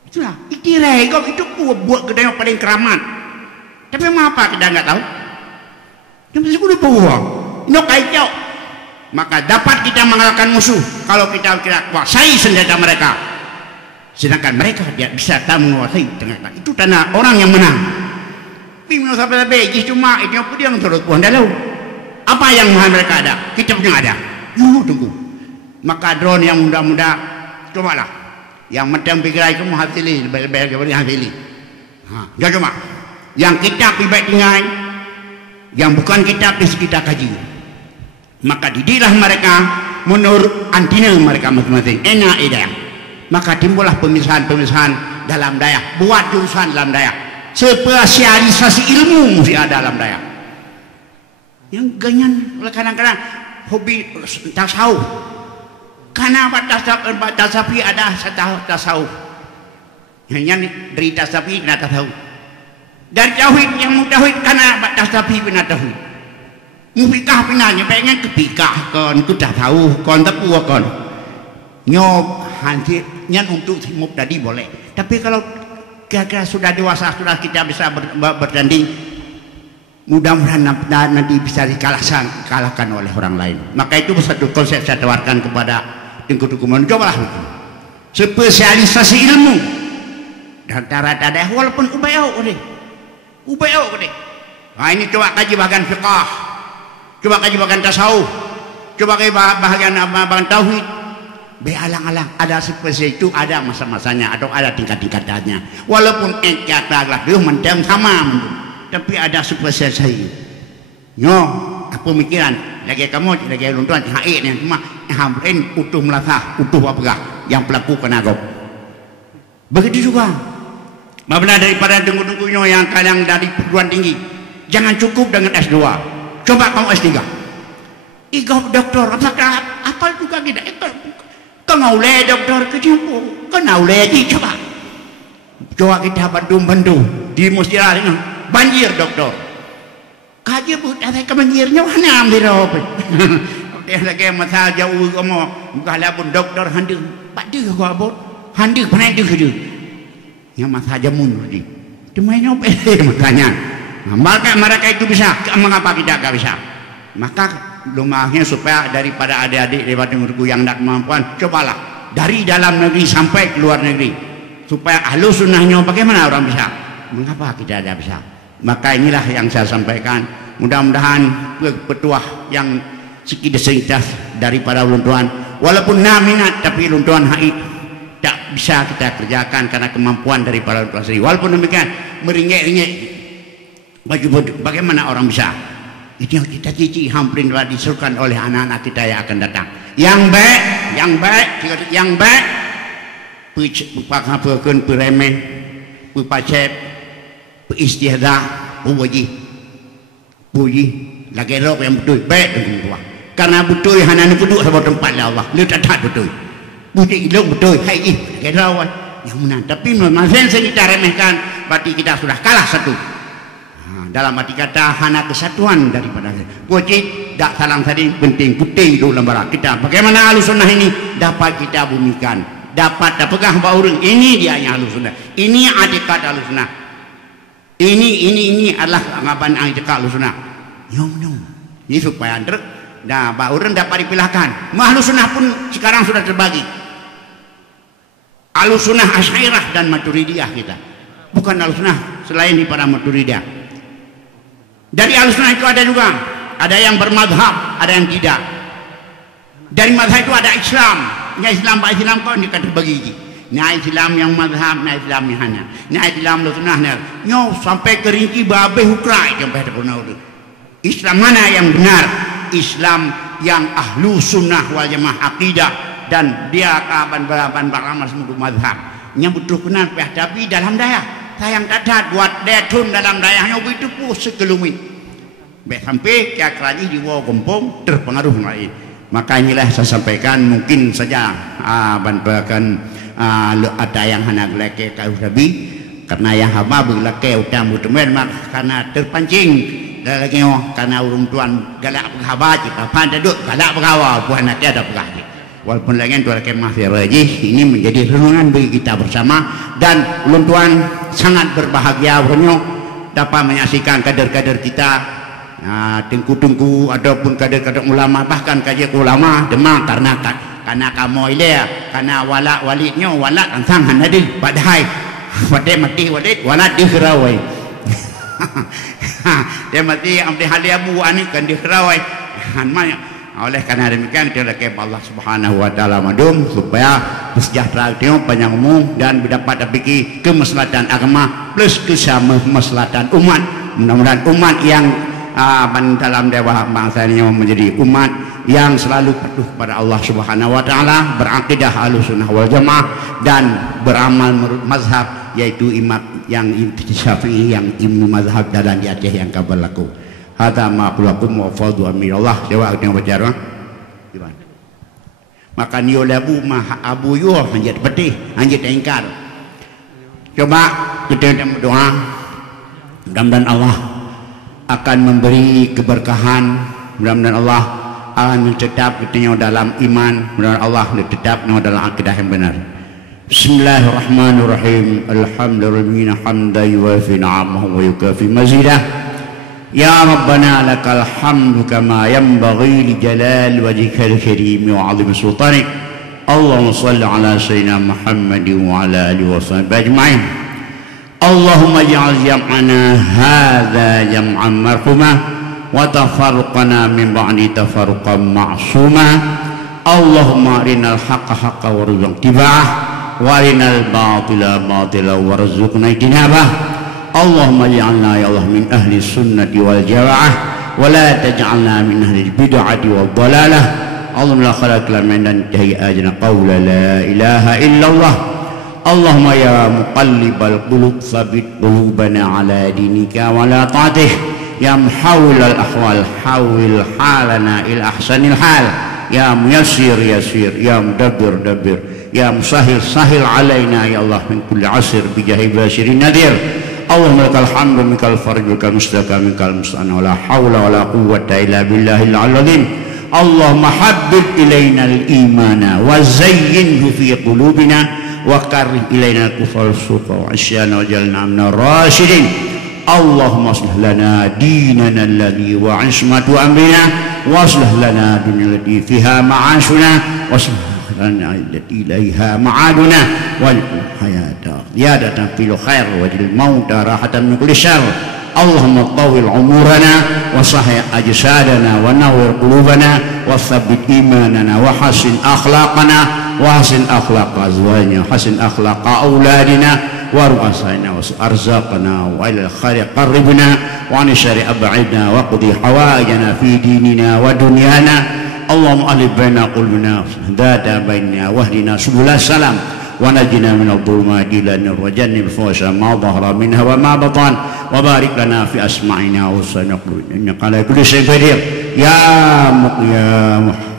Itulah. Ikirai kau itu pun buat kedai yang paling keramat. Tapi mengapa kita nggak tahu? Yang mesti kudu buang. Ini kacau. Maka dapat kita mengalahkan musuh kalau kita kuasai senjata mereka. Sedangkan mereka tidak bisa menguasai senjata. Itu tanda orang yang menang. Bimno sampai cuma itu apa dia yang turut puan dalau. Apa yang mereka ada? Kita punya ada. Tunggu. Maka drone yang muda-muda, cobalah. Yang macam pikiran itu menghafili, lebih-lebih kepada hafili. Jangan cuma. Yang kita pibet dengan, yang bukan kita kaji. Maka didiklah mereka menurut antina mereka masing-masing. Enak idea. Maka timbullah pemisahan-pemisahan dalam daya. Buat jurusan dalam daya. Spesialisasi ilmu mesti ada dalam daya. Yang ganyan kadang-kadang hobi tasawuf. Karena tasafi ada tasawuf. Yang dari tasafi kena tasawuf. Dari tauhid yang mutauhid karena tasafi kena tauhid. Mufikah pinanya pengen kepikah kon kudah tahu kon tepu kon. Nyob hanti nyan untuk muk tadi boleh. Tapi kalau kira-kira sudah dewasa, sudah kita bisa bertanding, mudah-mudahan nanti bisa dikalahkan oleh orang lain. Maka itu satu konsep saya tawarkan kepada tengku-tengku. Cobalah spesialisasi ilmu dan cara-cara walaupun ubayau deh. Nah ini coba kaji bagian fiqah, coba kaji bagian tasawuf, coba kaji bagian tauhid. Bealang-alang ada spesies itu, ada masa-masanya atau ada tingkat-tingkatannya. Walaupun katakanlah dia mendem sama, tapi ada spesies saya. Apa pemikiran? Lagi kamu lagi luntuan haid yang cuma hamrin utuh melasah, utuh apa yang pelaku kena gop. Begitu juga. Mabna daripada tunggu-tunggunya yang kadang dari perguruan tinggi, jangan cukup dengan S2. Coba kamu S3. Igop doktor, apa juga kita? Kau naule doktor kecampu, kau naule di coba kita bantu di musyawarah ini banjir doktor. Kaji bu, ada kebanjirnya mana ambil apa? Dia lagi masa jauh kamu, kalau pun doktor handu, padu kau abot, handu pernah itu kerja. Yang masa jamun tadi, cuma ini apa? Makanya, maka mereka itu bisa, mengapa kita tak bisa? Maka lumahnya supaya daripada adik-adik daripada umurku yang tak kemampuan, cobalah dari dalam negeri sampai ke luar negeri supaya ahlu sunnahnya bagaimana orang bisa, mengapa kita tidak bisa? Maka inilah yang saya sampaikan. Mudah-mudahan petuah yang sekitar daripada luntuan walaupun minat tapi luntuan haid tak bisa kita kerjakan karena kemampuan daripada luntuan sendiri. Walaupun demikian meringek-ringek bagaimana orang bisa? Itu yang kita cici hampir disuruhkan oleh anak-anak kita yang akan datang. Yang baik, pakhapakeun peremeh, pepacep, peistihza, puji, lagi rok yang betul, baik dengan tua. Karena betul hanan kudu sama tempat Allah, lu tak betul. Puji itu betul, hai lagi rok yang menang. Tapi masing kita remehkan, berarti kita sudah kalah satu. Dalam arti kata hana kesatuan daripada puji tak salang tadi penting putih dulu lembaran kita. Bagaimana ahlu sunnah ini dapat kita bumikan, dapat pegang baurun ini dia yang ahlu sunnah, ini adikat ahlu sunnah, ini adalah anggapan adikat ahlu sunnah. Ini supaya baurun dapat dipilahkan. Ahlu sunnah pun sekarang sudah terbagi. Ahlu sunnah Asy'ariyah dan Maturidiyah kita, bukan ahlu sunnah selain daripada Maturidiyah. Dari Ahlussunnah itu ada juga, ada yang bermadhab, ada yang tidak. Dari madhab itu ada Islam, Islam kau dikata bagi. Islam yang madhab, Islam yang hanya, Islam Ahlussunnah, sampai kerinci babe hukrai sampai terkenal. Islam mana yang benar? Islam yang ahlu sunnah wal jamaah akidah dan dia kaban beramal semua madhab. Yang betul benar tapi dalam daya. Sayang tak buat detun dalam dayahnya itu pun sekelumit. Sampai kira-kira di bawah gempong terpengaruh lain. Maka inilah saya sampaikan mungkin saja bantuan ada yang hendak leke kau sabi karena yang hamba berleke utang butemen mak karena terpancing lagi karena urung tuan galak berhaba kita pada duduk galak bergawa buat nak ada bergaji walaupun lagi tuan leke masih raji ini menjadi renungan bagi kita bersama dan ulun tuan sangat berbahagia punya dapat menyaksikan kader-kader kita tengku-tengku ataupun kader-kader ulama bahkan kajian ulama demang karena kamu ini ya karena walak walidnya walak tentang hanadil padahal wadai mati wadai walak diherawai dia mati amri haliabu ani kan diherawai hanmanya oleh karena demikian kita ke Allah Subhanahu wa taala madum supaya sejahtera dia panjang umur dan mendapat bagi kemaslahatan agama plus kemaslahatan umat mudah-mudahan umat yang dalam dewa bangsa ini menjadi umat yang selalu patuh pada Allah Subhanahu wa taala, berakidah Ahlussunnah wal Jamaah dan beramal menurut mazhab yaitu imam yang Syafi'i yang imam mazhab jalan di Aceh yang berlaku. Hadza ma qulakum wa fadhu amirallah dewa yang berjarah. Maka niyo labu mah abu yo anjat pedih, anjat engkar. Coba kita berdoa mudah-mudahan Allah akan memberi keberkahan, mudah-mudahan Allah akan tetap kita dalam iman, mudah-mudahan Allah tetap dalam akidah yang benar. Bismillahirrahmanirrahim. Alhamdulillah hamdan yuwafi ni'amahu wa yukafi mazidah. Ya Rabbana lakal hamdu kama yanbaghi li jalal wajhikal karim wa 'azimi sultanik. Allahumma shalli ala sayyidina Muhammadin wa ala alihi wa sahbihi ajma'in. Allahumma ij'al jam'ana hadza jam'an marhuma wa tafarruqana min ba'di tafarruqan ma'suma. Allahumma arinal haqqa haqqan warzuqna ittiba'ah wa arinal batila batila warzuqna ijtinabah. Allahumma ij'alna ya Allah min ahli sunnati wal jamaah wa la taj'alna min ahli bid'ati wad dhalalah. Allahumma la khalaqna min antahi ajna qawla la ilaha illallah. Allahumma ya muqallibal qulub tsabbit qulubana ala dinika wa la ta'tih. Ya muhawwilal ahwal hawwil halana ila ahsanil hal. Ya muyassir yasir, ya mudabbir dabbir, ya musahhil sahil alaina ya Allah min kulli asir bi jahi basyirin nadir. Allahumma lakal hamdu mikal farju kal mustaka mikal musta'an wa la hawla wa la quwwata illa billahil azim. Allahumma habbib ilaina al-imana wa zayyinhu fi qulubina wa karrih ilaina al-kufra wal-fusuqa wal-'isyana waj'alna minar rasyidin. Allahumma aslih lana dinana alladhi wa 'ismatu amrina wa aslih lana dunyana allati fiha ma'ashuna wa aslih lana allati ilaiha ma'aduna wal hayata ziyadatan fil khair wal mauta rahatan min kulli syarr. Allahumma tawil umurana wa sahih ajsadana wa nawwir qulubana wa tsabbit imanana wa hasin akhlaqana wa hasin akhlaq azwajina hasin akhlaq auladina wa ru'asana wa arzaqana wa ila khair qarribna wa an syarri ab'idna wa qdi hawaijana fi dinina wa dunyana. Allahumma alif baina qulubina dada baina wahdina subul salam wa najina min adh-dhulumati ila an-nur wa jannib fawsha ma dhahara minha wa ma batan wa barik lana fi asma'ina wa sanaqulina innaka ala kulli shay'in qadir. Ya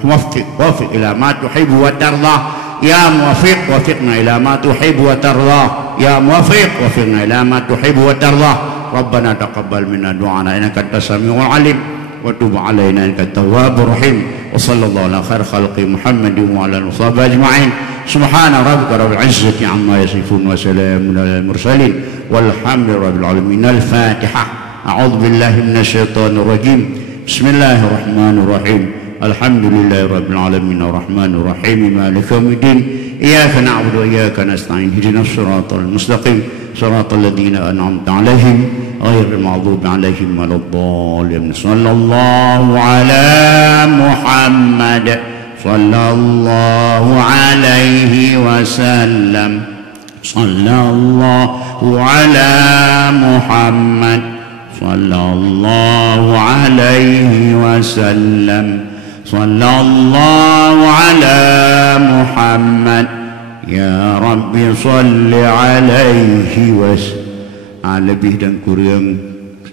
muwaffiq wafiq ila ma tuhibbu wa tarda. Ya muwaffiq wafiqna ila ma tuhibbu wa tarda. Ya muwaffiq wafiqna ila ma tuhibbu wa tarda. Rabbana taqabbal minna du'ana innaka antas samiul alim wa tub alaina innaka tawwabur rahim. Wa sallallahu ala khair khalqi Muhammadin wa ala alihi washabbihi ajma'in. Subhana rabbika rabbil izzati amma yasifun wa salamun alal mursalin walhamdulillahi rabbil alamin. Al-Fatihah. A'udzu billahi minasy syaithanir rajim. Bismillahirrahmanirrahim. Alhamdulillahi rabbil alamin arrahmanir rahim maliki yaumiddin. Iyyaka na'budu wa iyyaka nasta'in. Ihdinas siratal mustaqim siratal ladzina an'amta 'alaihim ghairil maghdubi 'alaihim waladdallin. Sallallahu ala Muhammad sallallahu alaihi wasallam. Sallallahu ala Muhammad sallallahu alaihi wasallam. Sallallahu ala Muhammad. Ya Rabbi salli alaihi wasallam. Lebih dan kurang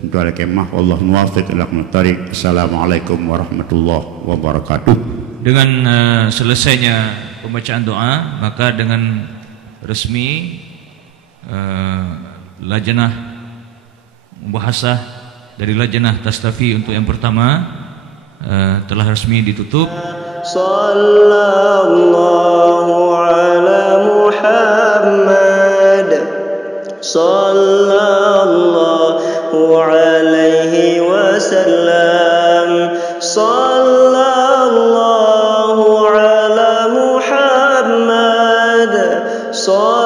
Tuan Kemah Allah muwaffiq ila aqwamit. Assalamualaikum warahmatullahi wabarakatuh. Dengan selesainya pembacaan doa, maka dengan resmi Lajnah Mubahasah dari Lajnah Tastafi untuk yang pertama telah resmi ditutup. Sallallahu ala Muhammad, sallallahu alaihi wasallam, sallallahu ala Muhammad, sallallahu